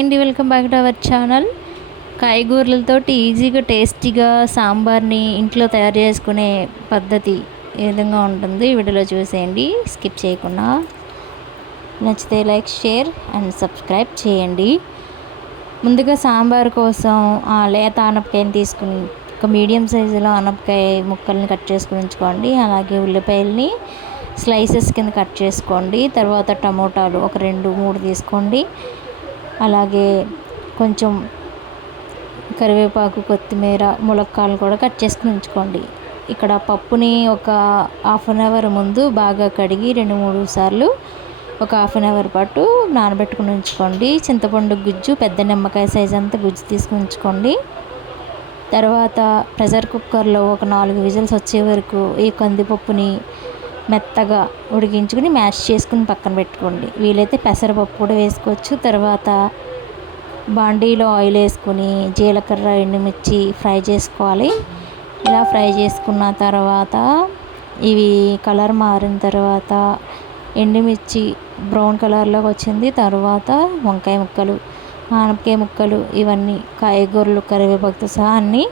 Hi అండి, welcome back to our channel. కాయగూరలతో ఈజీగా టేస్టీగా సాంబార్ని ఇంట్లో తయారు చేసుకునే పద్ధతి ఏ విధంగా ఉంటుంది వీడియోలో చూసేయండి, స్కిప్ చేయకుండా. నచ్చితే లైక్, షేర్ అండ్ సబ్స్క్రైబ్ చేయండి. ముందుగా సాంబార్ కోసం లేత ఆనపకాయని తీసుకుని ఒక మీడియం సైజులో ఆనపకాయ ముక్కల్ని కట్ చేసుకుని ఉంచుకోండి. అలాగే ఉల్లిపాయలని స్లైసెస్ కింద కట్ చేసుకోండి. తర్వాత టమోటాలు ఒక 2-3 తీసుకోండి. అలాగే కొంచెం కరివేపాకు, కొత్తిమీర, ములక్కాడలు కూడా కట్ చేసుకుని ఉంచుకోండి. ఇక్కడ పప్పుని ఒక హాఫ్ అన్ అవర్ ముందు బాగా కడిగి 2-3 సార్లు ఒక హాఫ్ అన్ అవర్ పాటు నానబెట్టుకుని ఉంచుకోండి. చింతపండు గుజ్జు పెద్ద నిమ్మకాయ సైజ్ అంతా గుజ్జు తీసుకుని ఉంచుకోండి. తర్వాత ప్రెషర్ కుక్కర్లో ఒక 4 విజిల్స్ వచ్చే వరకు ఈ కందిపప్పుని మెత్తగా ఉడికించుకుని మ్యాష్ చేసుకుని పక్కన పెట్టుకోండి. వీలైతే పెసరపప్పు కూడా వేసుకోవచ్చు. తర్వాత బాండీలో ఆయిల్ వేసుకుని జీలకర్ర, ఎండుమిర్చి ఫ్రై చేసుకోవాలి. ఇలా ఫ్రై చేసుకున్న తర్వాత ఇవి కలర్ మారిన తర్వాత ఎండుమిర్చి బ్రౌన్ కలర్లోకి వచ్చింది. తర్వాత వంకాయ ముక్కలు, ఆనపకాయ ముక్కలు, ఇవన్నీ కాయగూరలు, కరివేపాకుతో సహా అన్నీ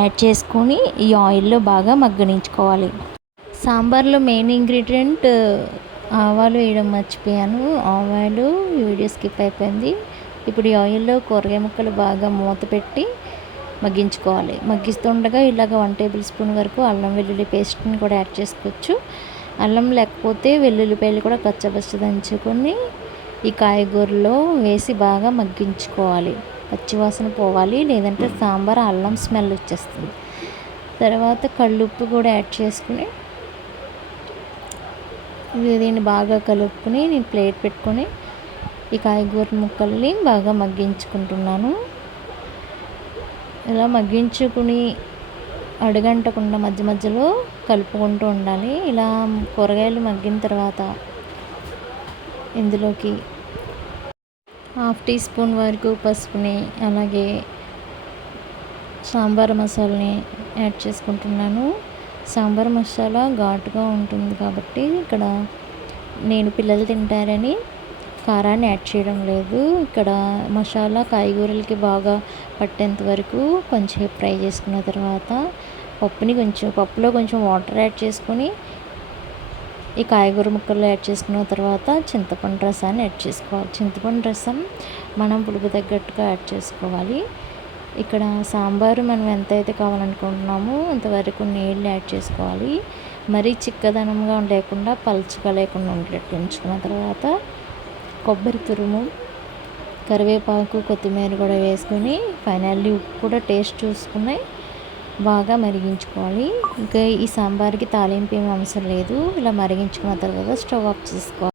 యాడ్ చేసుకొని ఈ ఆయిల్లో బాగా మగ్గనించుకోవాలి. సాంబార్లో మెయిన్ ఇంగ్రీడియంట్ ఆవాలు వేయడం మర్చిపోయాను. ఆవాలు వీడియో స్కిప్ అయిపోయింది. ఇప్పుడు ఈ ఆయిల్లో కూరగాయ ముక్కలు బాగా మూత పెట్టి మగ్గించుకోవాలి. మగ్గిస్తుండగా ఇలాగ 1 టేబుల్ స్పూన్ వరకు అల్లం వెల్లుల్లి పేస్ట్ని కూడా యాడ్ చేసుకోవచ్చు. అల్లం లేకపోతే వెల్లుల్లిపాయలు కూడా కచ్చపచ్చ దంచుకొని ఈ కాయగూరలో వేసి బాగా మగ్గించుకోవాలి. పచ్చివాసన పోవాలి, లేదంటే సాంబార్ అల్లం స్మెల్ వచ్చేస్తుంది. తర్వాత కళ్ళుప్పు కూడా యాడ్ చేసుకుని దీన్ని బాగా కలుపుకొని నేను ప్లేట్ పెట్టుకొని ఈ కాయగూర ముక్కల్ని బాగా మగ్గించుకుంటున్నాను. ఇలా మగ్గించుకుని అడుగంటకుండా మధ్య మధ్యలో కలుపుకుంటూ ఉండాలి. ఇలా కూరగాయలు మగ్గిన తర్వాత ఇందులోకి 1/2 టీ స్పూన్ వరకు పసుపుని, అలాగే సాంబార్ మసాలాని యాడ్ చేసుకుంటున్నాను. సాంబార్ మసాలా ఘాటుగా ఉంటుంది కాబట్టి ఇక్కడ నేను పిల్లలు తింటారని కారాన్ని యాడ్ చేయడం లేదు. ఇక్కడ మసాలా కాయగూరలకి బాగా పట్టేంత వరకు కొంచెం ఫ్రై చేసుకున్న తర్వాత పప్పులో కొంచెం వాటర్ యాడ్ చేసుకొని ఈ కాయగూర ముక్కల్లో యాడ్ చేసుకున్న తర్వాత చింతపండు రసాన్ని యాడ్ చేసుకోవాలి. చింతపండు రసం మనం పులుపు తగ్గట్టుగా యాడ్ చేసుకోవాలి. ఇక్కడ సాంబారు మనం ఎంతైతే కావాలనుకుంటున్నామో అంతవరకు నీళ్ళు యాడ్ చేసుకోవాలి. మరీ చిక్కదనంగా లేకుండా పలుచగా లేకుండా ఉండేటట్టు ఉంచుకున్న తర్వాత కొబ్బరి తురుము, కరివేపాకు, కొత్తిమీర కూడా వేసుకొని ఫైనల్లీ ఉప్పు కూడా టేస్ట్ చూసుకుని బాగా మరిగించుకోవాలి. ఇంకా ఈ సాంబార్కి తాలింపు ఏమి అవసరం లేదు. ఇలా మరిగించుకున్న తర్వాత స్టవ్ ఆఫ్ చేసుకోవాలి.